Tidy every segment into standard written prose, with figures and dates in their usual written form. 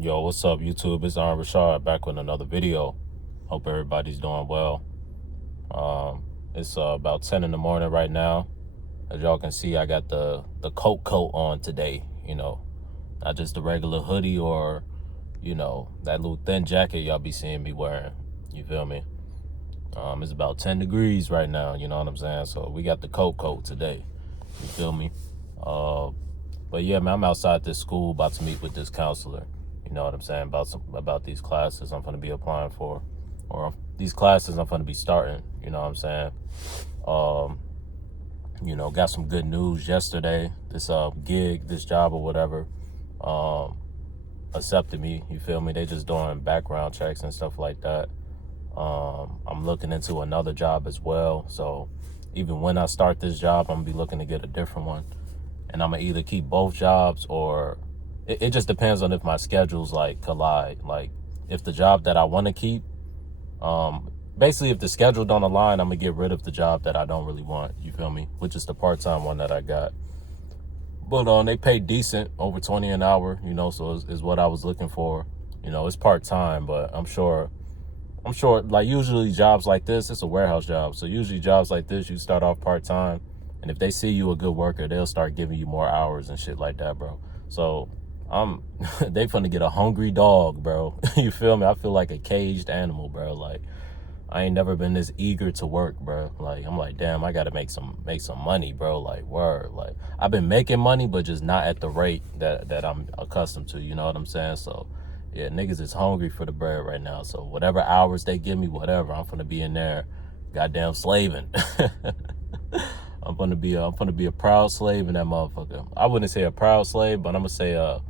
Yo, what's up, YouTube? It's Richawd back with another video. Hope everybody's doing well. It's about 10 in the morning right now. As y'all can see, I got the coat on today. Not just the regular hoodie or that little thin jacket y'all be seeing me wearing. You feel me? It's about 10 degrees right now. You know what I'm saying? So we got the coat today. You feel me? But yeah, man, I'm outside this school about to meet with this counselor. You know what I'm saying, about these classes I'm going to be applying for, or these classes I'm going to be starting. You know what I'm saying. Got some good news yesterday. This gig, this job or whatever, accepted me. You feel me? They just doing background checks and stuff like that. I'm looking into another job as well. So even when I start this job, I'm gonna be looking to get a different one, and I'm gonna either keep both jobs or it just depends on if my schedules like collide. Like if the job that I want to keep, basically if the schedule don't align, I'm gonna get rid of the job that I don't really want. You feel me? Which is the part-time one that I got. But they pay decent, over 20 an hour. So is what I was looking for. It's part-time, but I'm sure like usually jobs like this, it's a warehouse job. So usually jobs like this, you start off part-time, and if they see you a good worker, they'll start giving you more hours and shit like that, bro. So they finna get a hungry dog, bro. You feel me? I feel like a caged animal, bro. Like I ain't never been this eager to work, bro. Like I'm like, damn, I gotta make some money, bro. Like word. Like I've been making money, but just not at the rate that I'm accustomed to. You know what I'm saying? So yeah, niggas is hungry for the bread right now. So whatever hours they give me, whatever, I'm finna be in there, goddamn slaving. I'm gonna be a proud slave in that motherfucker. I wouldn't say a proud slave, but I'm gonna say a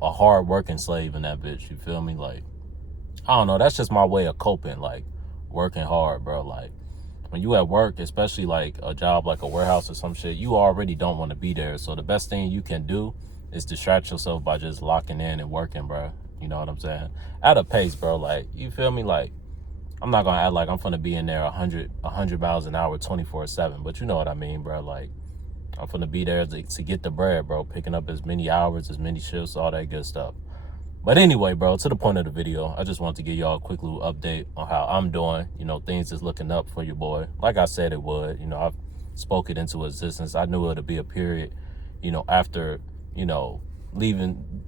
hard working slave in that bitch. You feel me? Like I don't know. That's just my way of coping. Like working hard, bro. Like when you at work, especially like a job like a warehouse or some shit, you already don't want to be there. So the best thing you can do is distract yourself by just locking in and working, bro. You know what I'm saying? At a pace, bro. Like you feel me? Like I'm not gonna act like I'm gonna be in there 100 miles an hour 24/7, but you know what I mean, bro. Like I'm gonna be there to get the bread, bro. Picking up as many hours, as many shifts, all that good stuff. But anyway, bro, to the point of the video, I just wanted to give y'all a quick little update on how I'm doing. Things is looking up for your boy. Like I said it would. I've spoke it into existence. I knew it would be a period, after, leaving,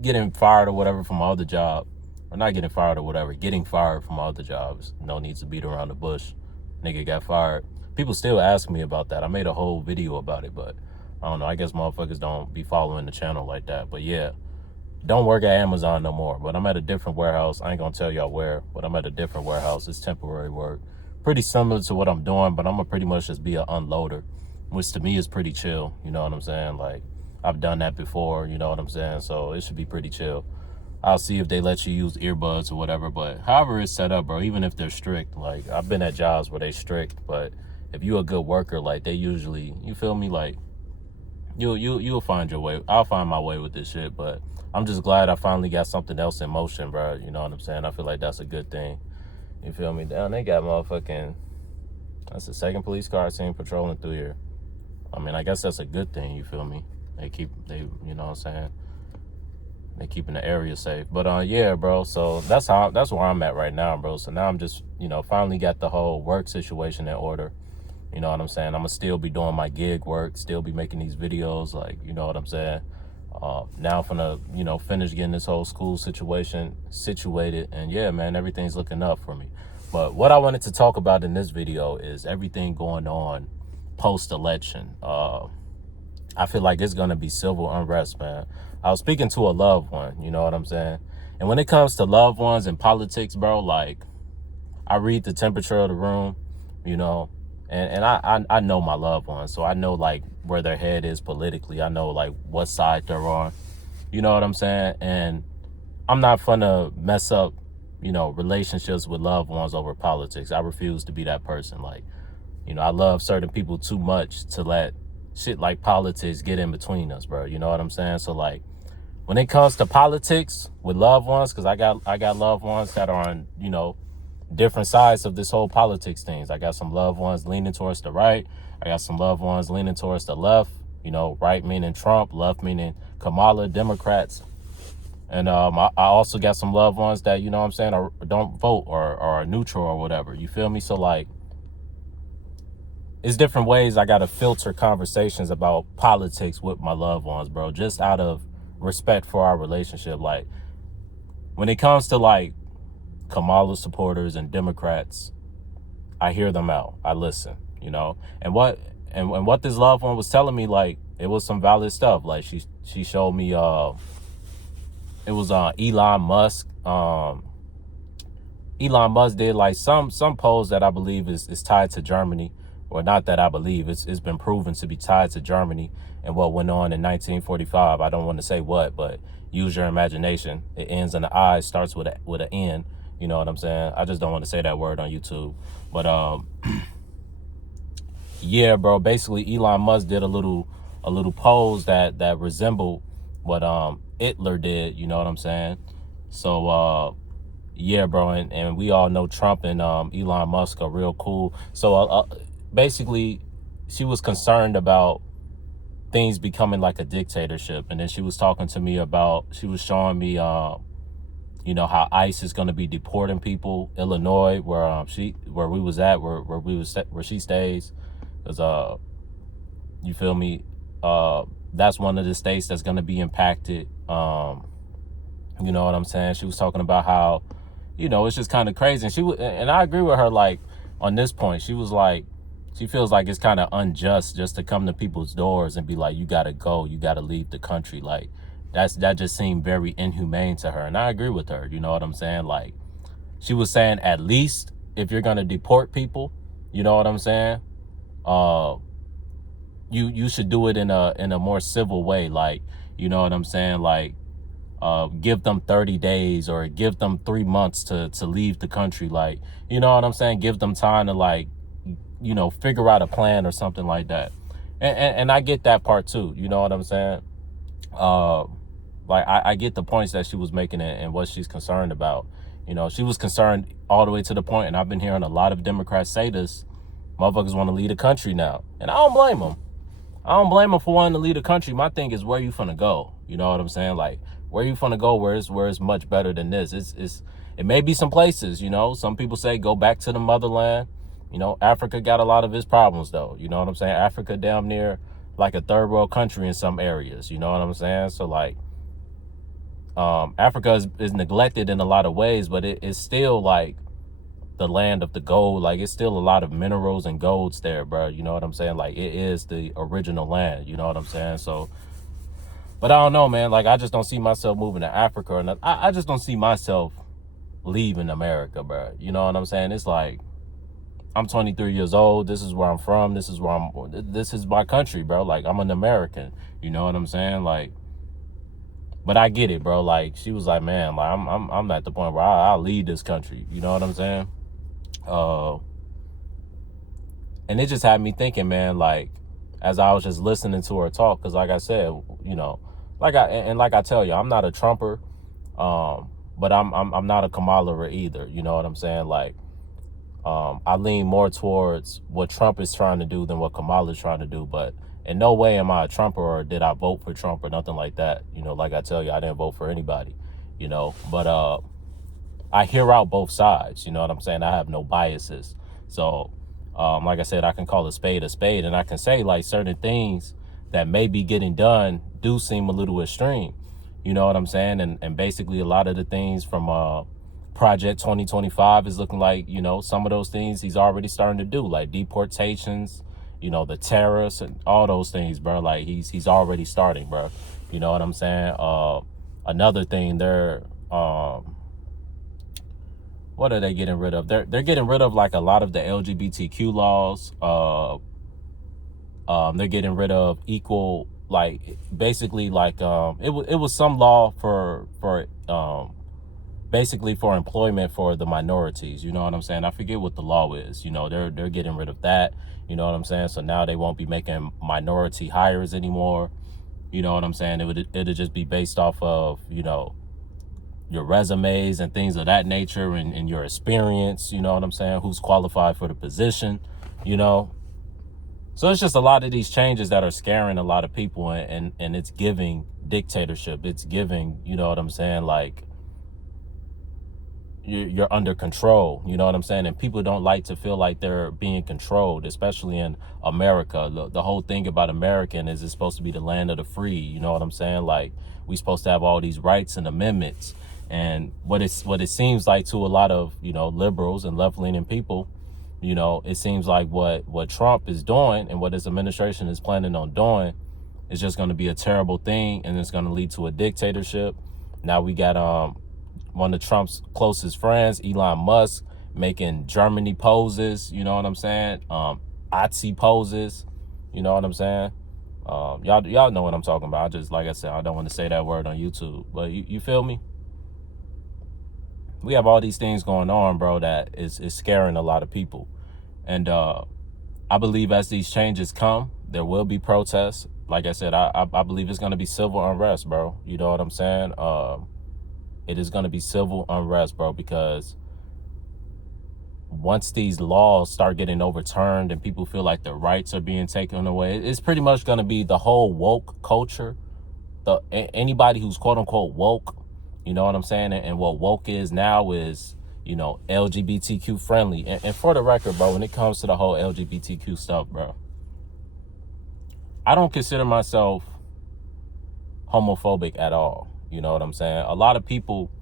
getting fired or whatever from my other job. Or not getting fired or whatever, getting fired from my other jobs. No need to beat around the bush. Nigga got fired. People still ask me about that. I made a whole video about it, but I don't know. I guess motherfuckers don't be following the channel like that. But yeah. Don't work at Amazon no more, but I'm at a different warehouse. I ain't gonna tell y'all where, but I'm at a different warehouse. It's temporary work. Pretty similar to what I'm doing, but I'm gonna pretty much just be an unloader, which to me is pretty chill. You know what I'm saying? Like, I've done that before, you know what I'm saying? So it should be pretty chill. I'll see if they let you use earbuds or whatever, but however it's set up, bro, even if they're strict, like, I've been at jobs where they strict, but if you a good worker, like, they usually, you feel me? Like, you'll find your way. I'll find my way with this shit, but I'm just glad I finally got something else in motion, bro. You know what I'm saying? I feel like that's a good thing. You feel me? Down, they got motherfucking, that's the second police car I've seen patrolling through here. I mean, I guess that's a good thing. You feel me? You know what I'm saying? They keeping the area safe. But yeah, bro. So that's where I'm at right now, bro. So now I'm just, finally got the whole work situation in order. You know what I'm saying? I'm gonna still be doing my gig work, still be making these videos, like, you know what I'm saying? Now I'm gonna, finish getting this whole school situation situated, and yeah, man, everything's looking up for me. But what I wanted to talk about in this video is everything going on post-election. I feel like it's gonna be civil unrest, man. I was speaking to a loved one, you know what I'm saying? And when it comes to loved ones and politics, bro, like, I read the temperature of the room, and I know my loved ones, so I know like where their head is politically. I know like what side they're on. You know what I'm saying? And I'm not gonna mess up, relationships with loved ones over politics. I refuse to be that person. Like, I love certain people too much to let shit like politics get in between us, bro. You know what I'm saying? So like when it comes to politics with loved ones, because I got loved ones that are on, different sides of this whole politics things. I got some loved ones leaning towards the right. I got some loved ones leaning towards the left. Right meaning Trump, left meaning Kamala, Democrats. And I also got some loved ones that, you know what I'm saying, don't vote or are neutral or whatever. You feel me? So like, it's different ways I got to filter conversations about politics with my loved ones, bro, just out of respect for our relationship. Like, when it comes to like Kamala supporters and Democrats, I hear them out. I listen, you know. And what this loved one was telling me, like, it was some valid stuff. Like, she showed me it was Elon Musk. Elon Musk did like some polls that I believe is tied to Germany, or not that I believe, it's been proven to be tied to Germany and what went on in 1945. I don't want to say what, but use your imagination. It ends in the I, starts with an N. You know what I'm saying? I just don't want to say that word on YouTube. But yeah, bro. Basically, Elon Musk did a little pose that resembled what Hitler did. You know what I'm saying? So yeah, bro, and we all know Trump and Elon Musk are real cool. So basically, she was concerned about things becoming like a dictatorship, and then she was talking to me about, she was showing me, you know, how ICE is going to be deporting people. Illinois, where we was at, where she stays, because you feel me, that's one of the states that's going to be impacted. You know what I'm saying? She was talking about how, you know, it's just kind of crazy. And I agree with her, like, on this point. She was like, she feels like it's kind of unjust just to come to people's doors and be like, you got to go, you got to leave the country. Like, that just seemed very inhumane to her. And I agree with her. You know what I'm saying? Like, she was saying, at least if you're going to deport people, you know what I'm saying? You should do it in a more civil way. Like, you know what I'm saying? Like, give them 30 days or give them 3 months to leave the country. Like, you know what I'm saying? Give them time to, like, you know, figure out a plan or something like that. And I get that part too. You know what I'm saying? Like, I get the points that she was making and what she's concerned about. You know, she was concerned all the way to the point, and I've been hearing a lot of Democrats say this, motherfuckers want to leave the country now. And I don't blame them. I don't blame them for wanting to leave the country. My thing is, where you finna go? You know what I'm saying? Like, where you finna go where it's much better than this? It may be some places, you know. Some people say go back to the motherland. You know, Africa got a lot of its problems, though. You know what I'm saying? Africa damn near like a third world country in some areas. You know what I'm saying? So, like, Africa is neglected in a lot of ways, but it's still like the land of the gold. Like, it's still a lot of minerals and golds there, bro. You know what I'm saying? Like, it is the original land. You know what I'm saying? So, but I don't know, man. Like, I just don't see myself moving to Africa, and I just don't see myself leaving America, bro. You know what I'm saying? It's like, I'm 23 years old. This is where I'm from. This is my country, bro. Like, I'm an American. You know what I'm saying? Like, but I get it, bro. Like, she was like, man, like, I'm at the point where I'll leave this country. You know what I'm saying? And it just had me thinking, man, like, as I was just listening to her talk, because like I said, you know, like I tell you, I'm not a Trumper, but I'm not a Kamala either. You know what I'm saying? Like, I lean more towards what Trump is trying to do than what Kamala is trying to do. But in no way am I a Trumper, or did I vote for Trump or nothing like that. You know, like I tell you, I didn't vote for anybody. You know, but I hear out both sides. You know what I'm saying? I have no biases. So, like I said, I can call a spade, and I can say, like, certain things that may be getting done do seem a little extreme. You know what I'm saying? And basically a lot of the things from Project 2025 is looking like, you know, some of those things he's already starting to do, like deportations, you know, the terrorists and all those things, bro. Like, he's already starting, bro. You know what I'm saying? Another thing, what are they getting rid of? They're getting rid of, like, a lot of the LGBTQ laws. They're getting rid of equal, like, basically, like, it was some law for basically for employment for the minorities. You know what I'm saying? I forget what the law is. You know, they're getting rid of that. You know what I'm saying? So now they won't be making minority hires anymore. You know what I'm saying? It'll just be based off of, you know, your resumes and things of that nature, and your experience. You know what I'm saying? Who's qualified for the position, you know? So it's just a lot of these changes that are scaring a lot of people, and it's giving dictatorship. It's giving, you know what I'm saying, like you're under control, you know what I'm saying? And people don't like to feel like they're being controlled, especially in America. The whole thing about American is it's supposed to be the land of the free, you know what I'm saying? Like we supposed to have all these rights and amendments. And what it seems like to a lot of, you know, liberals and left-leaning people, you know, it seems like what Trump is doing and what his administration is planning on doing is just going to be a terrible thing, and it's going to lead to a dictatorship. Now we got one of Trump's closest friends, Elon Musk, making Germany poses, you know what I'm saying? Nazi poses, you know what I'm saying? Y'all know what I'm talking about. I just, like I said, I don't want to say that word on YouTube, but you feel me? We have all these things going on, bro, that is scaring a lot of people. And I believe as these changes come, there will be protests. Like I said, I believe it's going to be civil unrest, bro. You know what I'm saying? It is going to be civil unrest, bro, because once these laws start getting overturned and people feel like their rights are being taken away, it's pretty much going to be the whole woke culture. Anybody who's quote unquote woke, you know what I'm saying? And what woke is now is, you know, LGBTQ friendly. And for the record, bro, when it comes to the whole LGBTQ stuff, bro, I don't consider myself homophobic at all. You know what I'm saying? A lot of people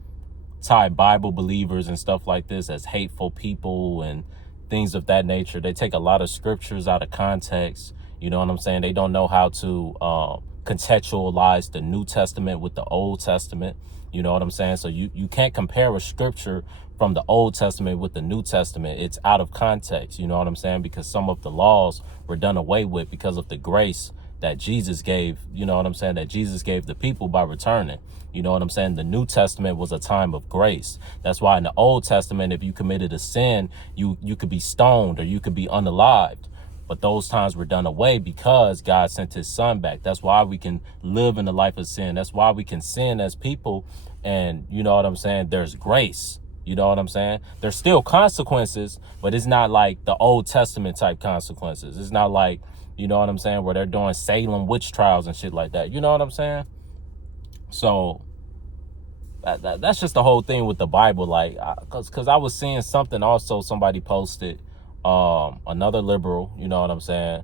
tie Bible believers and stuff like this as hateful people and things of that nature. They take a lot of scriptures out of context. You know what I'm saying? They don't know how to contextualize the New Testament with the Old Testament. You know what I'm saying? So you can't compare a scripture from the Old Testament with the New Testament. It's out of context. You know what I'm saying? Because some of the laws were done away with because of the grace that Jesus gave, you know what I'm saying, that Jesus gave the people by returning. You know what I'm saying? The New Testament was a time of grace. That's why in the Old Testament, if you committed a sin, you could be stoned or you could be unalived. But those times were done away because God sent his son back. That's why we can live in the life of sin. That's why we can sin as people. And you know what I'm saying? There's grace. You know what I'm saying? There's still consequences, but it's not like the Old Testament type consequences. It's not like, you know what I'm saying, where they're doing Salem witch trials and shit like that. You know what I'm saying? So that's just the whole thing with the Bible. Like, because I was seeing something also somebody posted, another liberal, you know what I'm saying?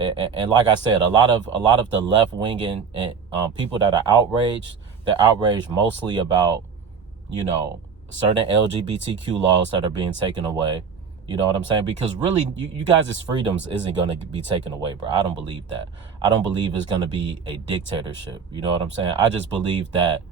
And like I said, a lot of the left wing and people that are outraged, they're outraged mostly about, you know, certain LGBTQ laws that are being taken away. You know what I'm saying? Because really, you guys' freedoms isn't going to be taken away, bro. I don't believe that. I don't believe it's going to be a dictatorship. You know what I'm saying? I just believe that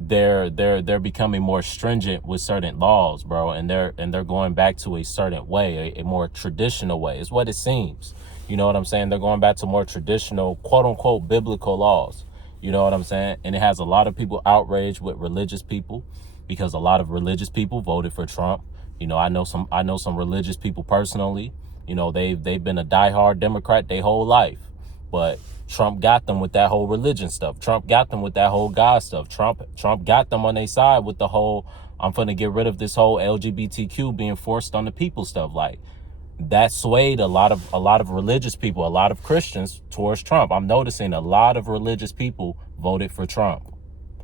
they're becoming more stringent with certain laws, bro, and they're going back to a certain way, a more traditional way. Is what it seems. You know what I'm saying? They're going back to more traditional, quote unquote, biblical laws. You know what I'm saying? And it has a lot of people outraged with religious people because a lot of religious people voted for Trump. You know, I know some religious people personally. You know, they've been a diehard Democrat their whole life, but Trump got them with that whole religion stuff. Trump got them with that whole God stuff. Trump got them on their side with the whole, I'm finna get rid of this whole LGBTQ being forced on the people stuff. Like, that swayed a lot of religious people, a lot of Christians towards Trump. I'm noticing a lot of religious people voted for Trump.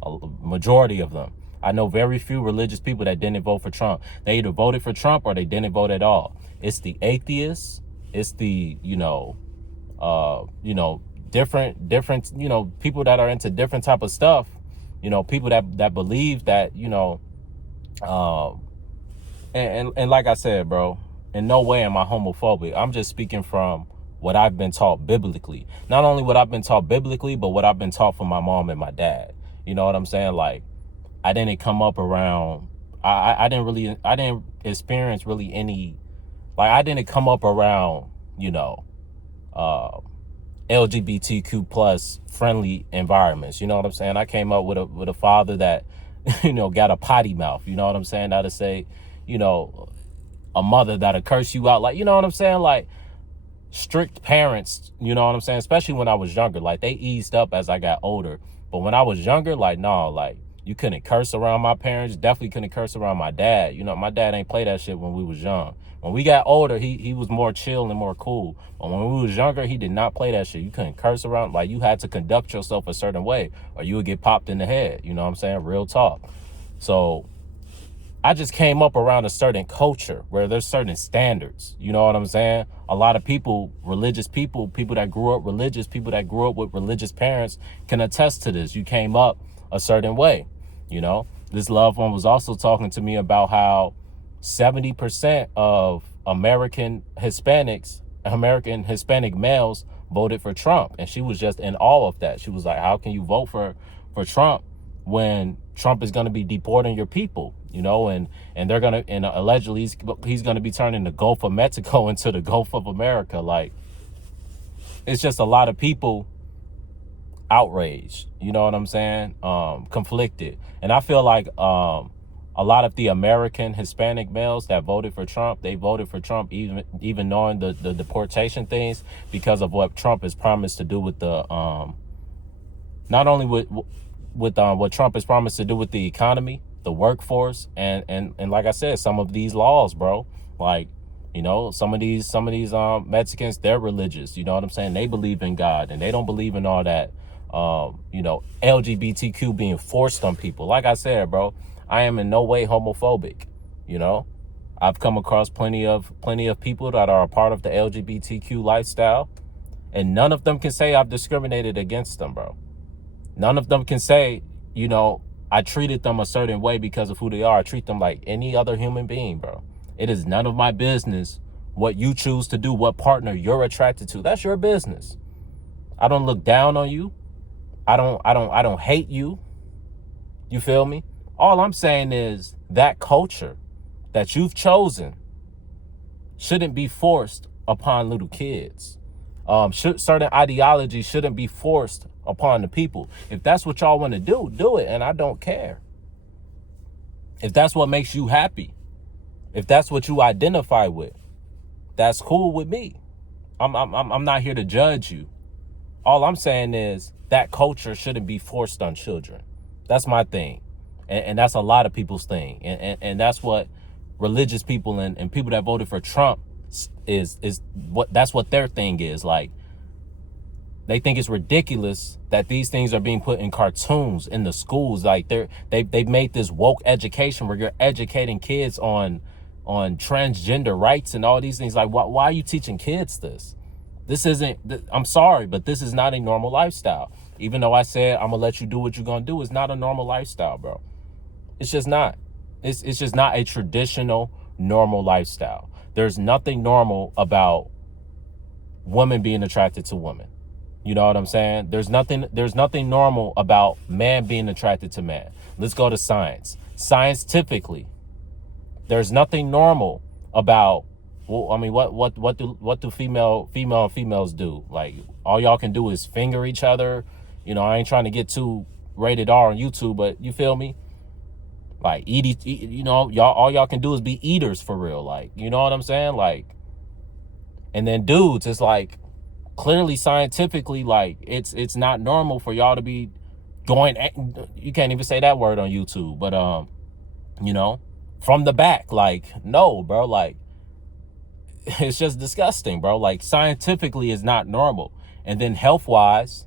A majority of them. I know very few religious people that didn't vote for Trump. They either voted for Trump or they didn't vote at all. It's the atheists. It's the, different, people that are into different type of stuff. You know, people that believe that, and like I said, bro, in no way am I homophobic. I'm just speaking from what I've been taught biblically. Not only what I've been taught biblically, but what I've been taught from my mom and my dad. You know what I'm saying? Like, I didn't come up around, I didn't experience really any, like, I didn't come up around, LGBTQ plus friendly environments. You know what I'm saying? I came up with a father that, got a potty mouth. You know what I'm saying? That'll say, a mother that'll curse you out. Like, you know what I'm saying? Like, strict parents, you know what I'm saying? Especially when I was younger. Like, they eased up as I got older. But when I was younger, like, no, like, you couldn't curse around my parents. Definitely couldn't curse around my dad. You know, my dad ain't play that shit when we was young. When we got older, he was more chill and more cool. But when we was younger, he did not play that shit. You couldn't curse around. Like, you had to conduct yourself a certain way or you would get popped in the head. You know what I'm saying? Real talk. So I just came up around a certain culture where there's certain standards. You know what I'm saying? A lot of people, religious people, people that grew up religious, people that grew up with religious parents can attest to this. You came up a certain way. You know, this loved one was also talking to me about how 70% of American Hispanic males voted for Trump. And she was just in awe of that. She was like, how can you vote for Trump when Trump is going to be deporting your people, you know, and they're going to, and allegedly he's going to be turning the Gulf of Mexico into the Gulf of America. Like, it's just a lot of people outraged, you know what I'm saying? Conflicted. And I feel like a lot of the American Hispanic males that voted for Trump, they voted for Trump even knowing the deportation things because of what Trump has promised to do with the not only with what Trump has promised to do with the economy, the workforce, and like I said, some of these laws, bro. Like, you know, some of these Mexicans, they're religious. You know what I'm saying? They believe in God, and they don't believe in all that, you know, LGBTQ being forced on people. Like I said, bro, I am in no way homophobic. You know, I've come across plenty of people that are a part of the LGBTQ lifestyle, and none of them can say I've discriminated against them, bro. None of them can say, you know, I treated them a certain way because of who they are. I treat them like any other human being, bro. It is none of my business what you choose to do, what partner you're attracted to. That's your business. I don't look down on you. I don't hate you. You feel me? All I'm saying is that culture that you've chosen shouldn't be forced upon little kids. Certain ideologies shouldn't be forced upon the people. If that's what y'all want to do it, and I don't care. If that's what makes you happy, if that's what you identify with, that's cool with me. I'm not here to judge you. All I'm saying is that culture shouldn't be forced on children. That's my thing, and that's a lot of people's thing, and that's what religious people and people that voted for Trump is that's what their thing is. Like, they think it's ridiculous that these things are being put in cartoons in the schools. Like, they've made this woke education where you're educating kids on transgender rights and all these things. Like, why are you teaching kids this? This isn't, I'm sorry, but this is not a normal lifestyle. Even though I said I'm gonna let you do what you're gonna do, it's not a normal lifestyle, bro. It's just not. It's just not a traditional normal lifestyle. There's nothing normal about women being attracted to women. You know what I'm saying? There's nothing normal about man being attracted to man. Let's go to science. Scientifically, there's nothing normal about, well, I mean, what do females do? Like, all y'all can do is finger each other. You know, I ain't trying to get too rated R on YouTube, but you feel me? Like, eat, you know, all y'all can do is be eaters for real. Like, you know what I'm saying? Like, and then dudes, it's like, clearly scientifically, like, it's not normal for y'all to be going at, you can't even say that word on YouTube, but you know, from the back. Like, no, bro, like, it's just disgusting, bro. Like, scientifically is not normal. And then health wise,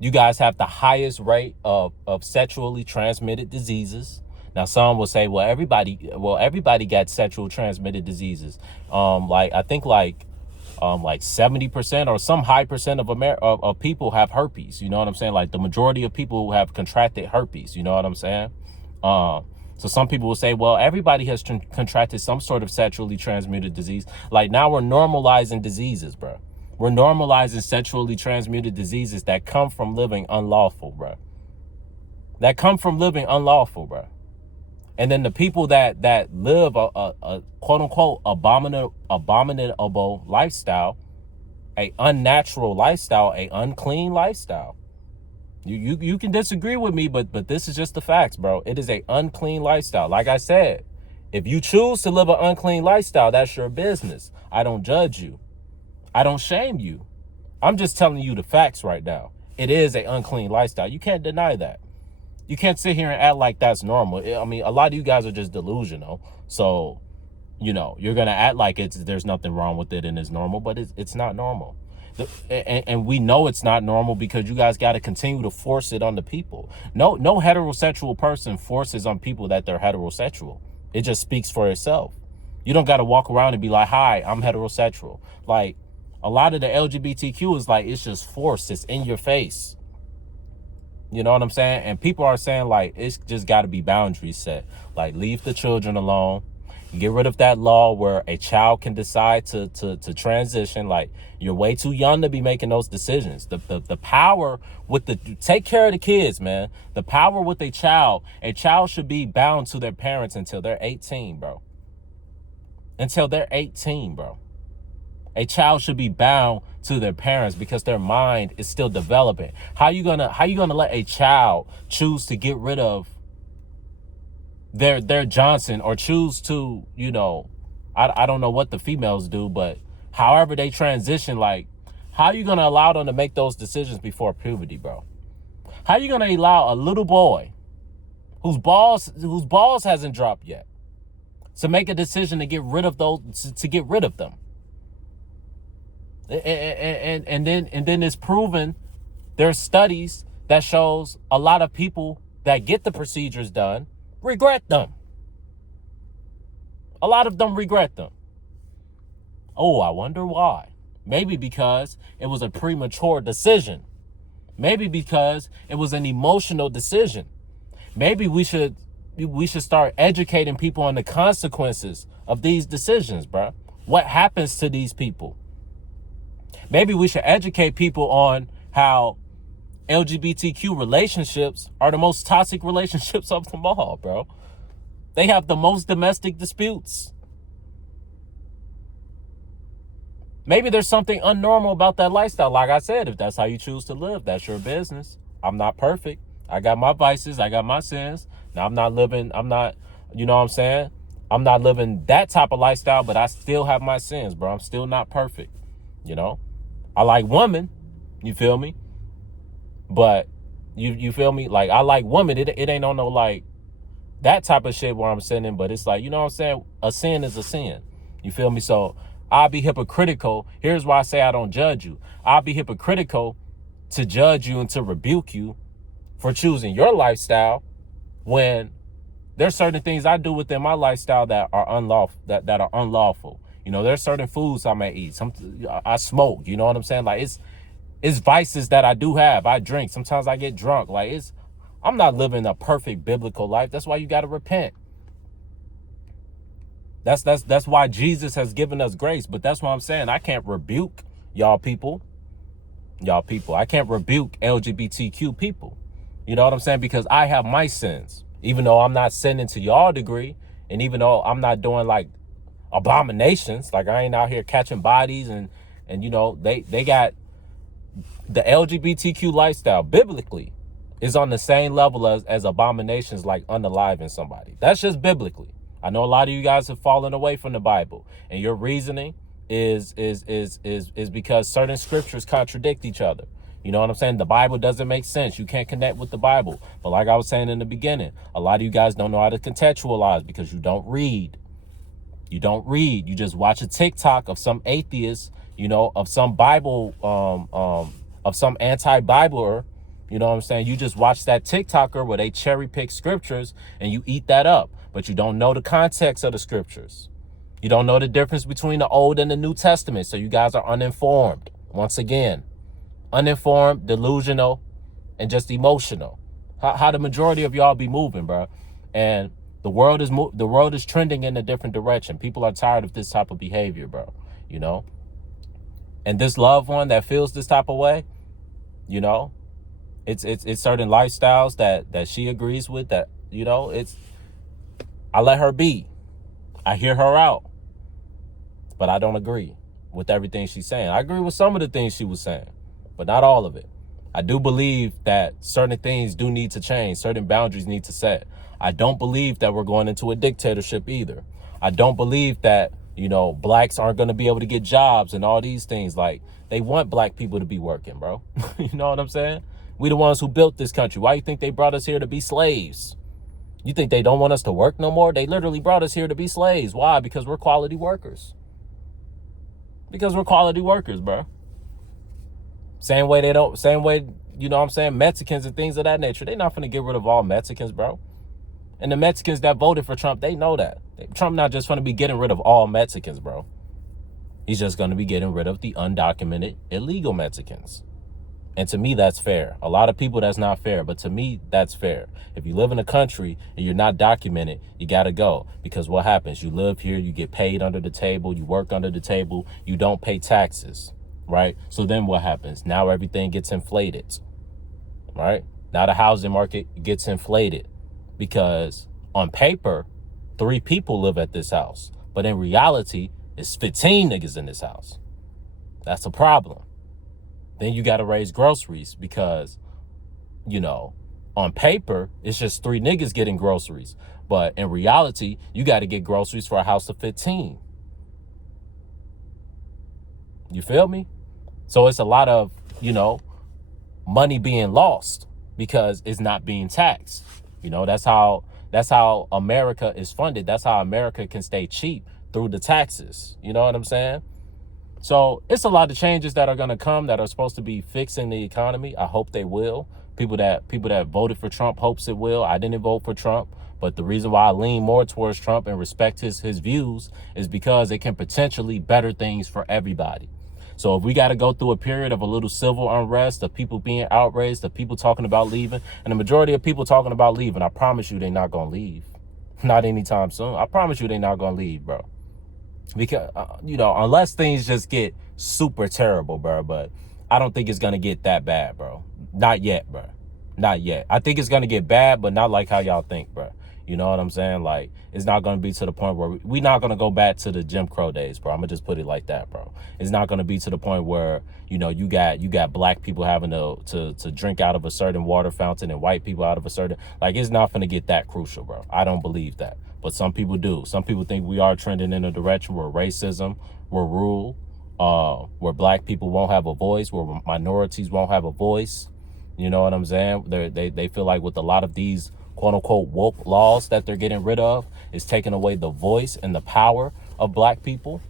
you guys have the highest rate of sexually transmitted diseases. Now, some will say, well, everybody got sexual transmitted diseases. I think 70% or some high percent of people have herpes. You know what I'm saying? Like, the majority of people who have contracted herpes. You know what I'm saying? So some people will say, well, everybody has contracted some sort of sexually transmitted disease. Like, now we're normalizing diseases, bro. We're normalizing sexually transmitted diseases that come from living unlawful, bro. That come from living unlawful, bro. And then the people that live a quote unquote abominable lifestyle, a unnatural lifestyle, a unclean lifestyle. You can disagree with me, but this is just the facts, bro. It is a unclean lifestyle. Like I said, if you choose to live an unclean lifestyle, that's your business. I don't judge you. I don't shame you. I'm just telling you the facts right now. It is an unclean lifestyle. You can't deny that. You can't sit here and act like that's normal. I mean, a lot of you guys are just delusional. So, you're going to act like there's nothing wrong with it and it's normal, but it's not normal. And we know it's not normal because you guys got to continue to force it on the people. No heterosexual person forces on people that they're heterosexual. It just speaks for itself. You don't got to walk around and be like, hi, I'm heterosexual. Like, a lot of the LGBTQ is like, it's just forced. It's in your face. You know what I'm saying? And people are saying, like, it's just got to be boundaries set. Like, leave the children alone. Get rid of that law where a child can decide to transition. Like, you're way too young to be making those decisions. The power with take care of the kids, man. The power with a child should be bound to their parents until they're 18, bro. Until they're 18, bro. A child should be bound to their parents because their mind is still developing. How you gonna let a child choose to get rid of their Johnson or choose to, I don't know what the females do, but however they transition, like, how you gonna allow them to make those decisions before puberty, bro? How you gonna allow a little boy whose balls hasn't dropped yet to make a decision to get rid of them? And then it's proven, there's studies that shows a lot of people that get the procedures done regret them. A lot of them regret them. Oh, I wonder why. Maybe because it was a premature decision. Maybe because it was an emotional decision. Maybe we should start educating people on the consequences of these decisions, bro. What happens to these people? Maybe we should educate people on how LGBTQ relationships are the most toxic relationships of them all, bro. They have the most domestic disputes. Maybe there's something unnormal about that lifestyle. Like I said, if that's how you choose to live, that's your business. I'm not perfect. I got my vices. I got my sins. Now, I'm not, you know what I'm saying? I'm not living that type of lifestyle, but I still have my sins, bro. I'm still not perfect, I like women, you feel me? But you feel me? Like, I like women. It ain't on no, like, that type of shit where I'm sinning, but it's like, you know what I'm saying? A sin is a sin. You feel me? So I'll be hypocritical. Here's why I say I don't judge you. I'll be hypocritical to judge you and to rebuke you for choosing your lifestyle when there's certain things I do within my lifestyle that are unlawful, that are unlawful. There's certain foods I may eat. I smoke, you know what I'm saying? Like, it's vices that I do have. I drink. Sometimes I get drunk. Like, I'm not living a perfect biblical life. That's why you got to repent. That's why Jesus has given us grace. But that's what I'm saying. I can't rebuke y'all people. I can't rebuke LGBTQ people. You know what I'm saying? Because I have my sins. Even though I'm not sinning to y'all degree, and even though I'm not doing, like, abominations, like, I ain't out here catching bodies, and they got the LGBTQ lifestyle biblically is on the same level as abominations, like unaliving somebody. That's just biblically. I know a lot of you guys have fallen away from the Bible, and your reasoning is because certain scriptures contradict each other. You know what I'm saying? The Bible doesn't make sense. You can't connect with the Bible. But like I was saying in the beginning, a lot of you guys don't know how to contextualize because you don't read. You don't read. You just watch a TikTok of some atheist, of some Bible, of some anti-Bibler. You know what I'm saying? You just watch that TikToker where they cherry pick scriptures and you eat that up. But you don't know the context of the scriptures. You don't know the difference between the Old and the New Testament. So you guys are uninformed. Once again, uninformed, delusional, and just emotional. How the majority of y'all be moving, bro. And the world is trending in a different direction. People are tired of this type of behavior, bro. And this loved one that feels this type of way, it's certain lifestyles that she agrees with that, I let her be. I hear her out. But I don't agree with everything she's saying. I agree with some of the things she was saying, but not all of it. I do believe that certain things do need to change. Certain boundaries need to set. I don't believe that we're going into a dictatorship either. I don't believe that, blacks aren't going to be able to get jobs and all these things. Like, they want black people to be working, bro. You know what I'm saying? We the ones who built this country. Why you think they brought us here to be slaves? You think they don't want us to work no more? They literally brought us here to be slaves. Why? Because we're quality workers. Because we're quality workers, bro. Same way, you know what I'm saying, Mexicans and things of that nature. They're not going to get rid of all Mexicans, bro. And the Mexicans that voted for Trump, they know that. Trump not just going to be getting rid of all Mexicans, bro. He's just going to be getting rid of the undocumented, illegal Mexicans. And to me, that's fair. A lot of people, that's not fair. But to me, that's fair. If you live in a country and you're not documented, you got to go. Because what happens? You live here, you get paid under the table, you work under the table, you don't pay taxes, right? So then what happens? Now everything gets inflated, right? Now the housing market gets inflated because on paper, 3 people live at this house. But in reality, it's 15 niggas in this house. That's a problem. Then you got to raise groceries because, you know, on paper, it's just 3 niggas getting groceries. But in reality, you got to get groceries for a house of 15. You feel me? So it's a lot of, you know, money being lost because it's not being taxed. You know, that's how America is funded. That's how America can stay cheap, through the taxes. You know what I'm saying? So it's a lot of changes that are going to come that are supposed to be fixing the economy. I hope they will. People that voted for Trump hopes it will. I didn't vote for Trump, but the reason why I lean more towards Trump and respect his views is because it can potentially better things for everybody. So if we got to go through a period of a little civil unrest, of people being outraged, of people talking about leaving, and the majority of people talking about leaving, I promise you they're not going to leave. Not anytime soon. I promise you they're not going to leave, bro. Because, you know, unless things just get super terrible, bro. But I don't think it's going to get that bad, bro. Not yet, bro. Not yet. I think it's going to get bad, but not like how y'all think, bro. You know what I'm saying? Like, it's not going to be to the point where we're not going to go back to the Jim Crow days, bro. I'm going to just put it like that, bro. It's not going to be to the point where, you know, you got black people having to drink out of a certain water fountain and white people out of a certain, like, it's not going to get that crucial, bro. I don't believe that. But some people do. Some people think we are trending in a direction where racism will rule, where black people won't have a voice, where minorities won't have a voice. You know what I'm saying? They feel like with a lot of these quote unquote woke laws that they're getting rid of, is taking away the voice and the power of black people.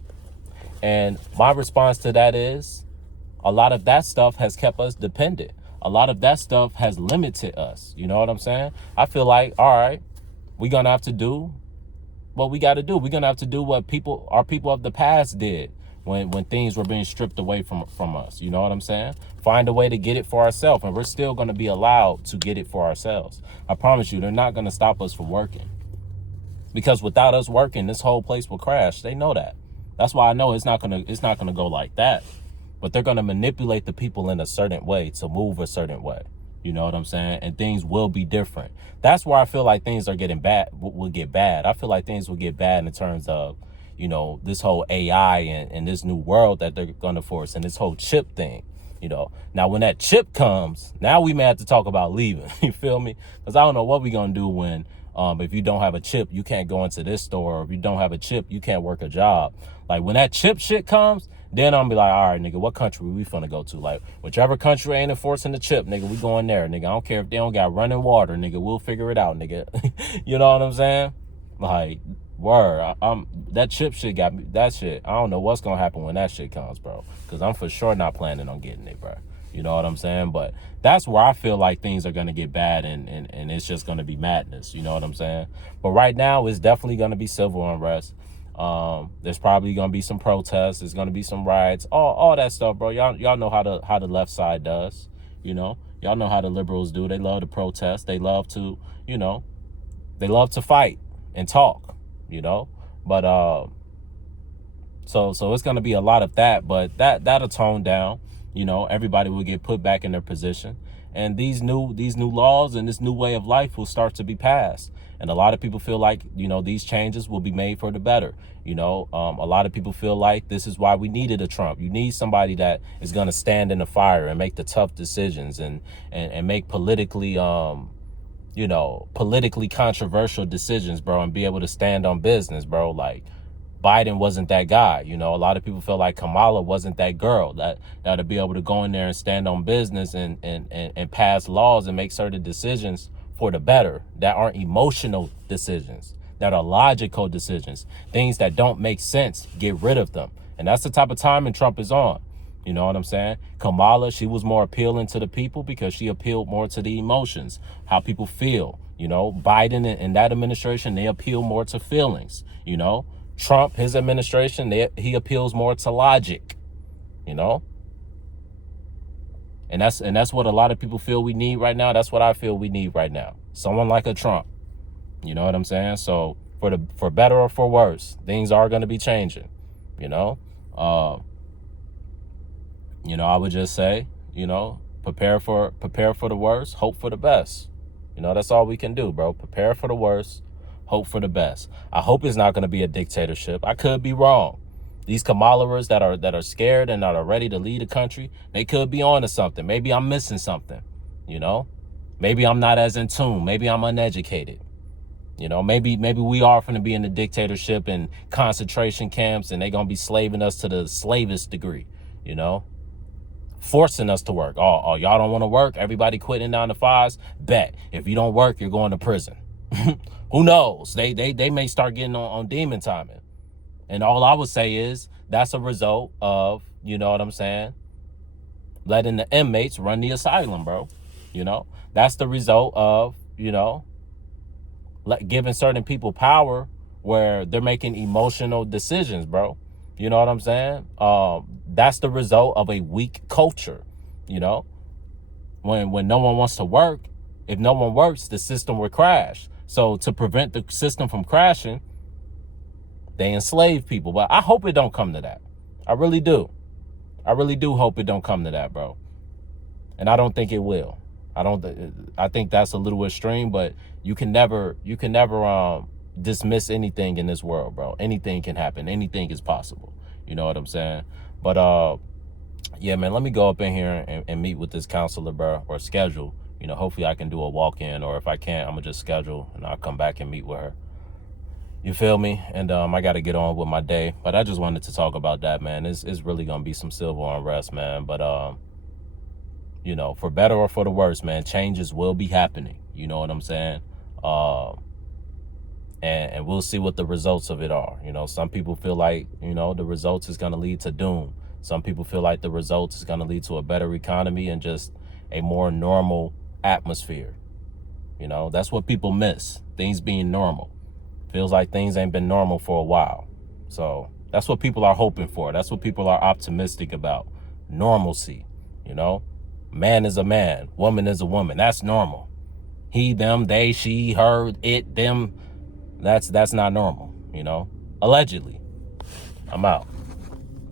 And my response to that is, a lot of that stuff has kept us dependent. A lot of that stuff has limited us. You know what I'm saying? I feel like, all right, we're going to have to do what we got to do. We're going to have to do what our people of the past did when things were being stripped away from us. You know what I'm saying? Find a way to get it for ourselves. And we're still going to be allowed to get it for ourselves. I promise you, they're not going to stop us from working. Because without us working, this whole place will crash. They know that. That's why I know it's not going to go like that. But they're going to manipulate the people in a certain way to move a certain way. You know what I'm saying? And things will be different. That's where I feel like things are getting bad, will get bad. I feel like things will get bad in terms of, you know, this whole AI and this new world that they're going to force, and this whole chip thing, you know. Now, when that chip comes, now we may have to talk about leaving. You feel me? Because I don't know what we're going to do when, if you don't have a chip, you can't go into this store. Or if you don't have a chip, you can't work a job. Like, when that chip shit comes, then I'm gonna be like, all right, nigga, what country we finna go to? Like, whichever country ain't enforcing the chip, nigga, we going there, nigga. I don't care if they don't got running water, nigga. We'll figure it out, nigga. You know what I'm saying? Like, word. That chip shit got me. That shit, I don't know what's gonna happen when that shit comes, bro. Because I'm for sure not planning on getting it, bro. You know what I'm saying? But that's where I feel like things are gonna get bad, and it's just gonna be madness. You know what I'm saying? But right now, it's definitely gonna be civil unrest. There's probably gonna be some protests. There's gonna be some riots, all that stuff, bro. Y'all know how the left side does. You know, y'all know how the liberals do. They love to protest. They love to, you know, they love to fight and talk. You know, but so it's gonna be a lot of that. But that'll tone down. You know, everybody will get put back in their position, and these new laws and this new way of life will start to be passed. And a lot of people feel like, you know, these changes will be made for the better. You know, a lot of people feel like this is why we needed a Trump. You need somebody that is going to stand in the fire and make the tough decisions and make politically, you know, politically controversial decisions, bro, and be able to stand on business, bro. Like, Biden wasn't that guy. You know, a lot of people feel like Kamala wasn't that girl that'll be able to go in there and stand on business and pass laws and make certain decisions for the better, that aren't emotional decisions, that are logical decisions, things that don't make sense, get rid of them. And that's the type of timing Trump is on. You know what I'm saying? Kamala, she was more appealing to the people because she appealed more to the emotions, how people feel. You know, Biden and that administration, they appeal more to feelings. You know, Trump, his administration, he appeals more to logic. You know, and that's what a lot of people feel we need right now. That's what I feel we need right now. Someone like a Trump. You know what I'm saying? So for better or for worse, things are going to be changing. You know, I would just say, prepare for the worst, hope for the best. That's all we can do, bro. Prepare for the worst, hope for the best. I hope it's not going to be a dictatorship. I could be wrong. These Kamalers that are scared and that are ready to lead the country, they could be on to something. Maybe I'm missing something, Maybe I'm not as in tune. Maybe I'm uneducated. Maybe we are going to be in the dictatorship and concentration camps, and they're going to be slaving us to the slavist degree, forcing us to work. Oh, y'all don't want to work? Everybody quitting 9 to 5s? Bet. If you don't work, you're going to prison. Who knows? They may start getting on demon timing. And all I would say is that's a result of, letting the inmates run the asylum, bro. That's the result of, giving certain people power where they're making emotional decisions, bro. You know what I'm saying? That's the result of a weak culture, When no one wants to work, if no one works, the system will crash. So to prevent the system from crashing, they enslave people. But I hope it don't come to that. I really do. I really do hope it don't come to that, bro. And I don't think it will. I think that's a little extreme, but you can never dismiss anything in this world, bro. Anything can happen. Anything is possible. You know what I'm saying? But yeah, man, let me go up in here and meet with this counselor, bro, or schedule. Hopefully I can do a walk-in, or if I can't, I'm gonna just schedule and I'll come back and meet with her. You feel me? And I got to get on with my day. But I just wanted to talk about that, man. It's really going to be some civil unrest, man. But, for better or for the worse, man, changes will be happening. You know what I'm saying? And we'll see what the results of it are. Some people feel like, the results is going to lead to doom. Some people feel like the results is going to lead to a better economy and just a more normal atmosphere. That's what people miss. Things being normal. Feels like things ain't been normal for a while. So that's what people are hoping for. That's what people are optimistic about. Normalcy, Man is a man. Woman is a woman. That's normal. He, them, they, she, her, it, them. That's not normal, Allegedly. I'm out.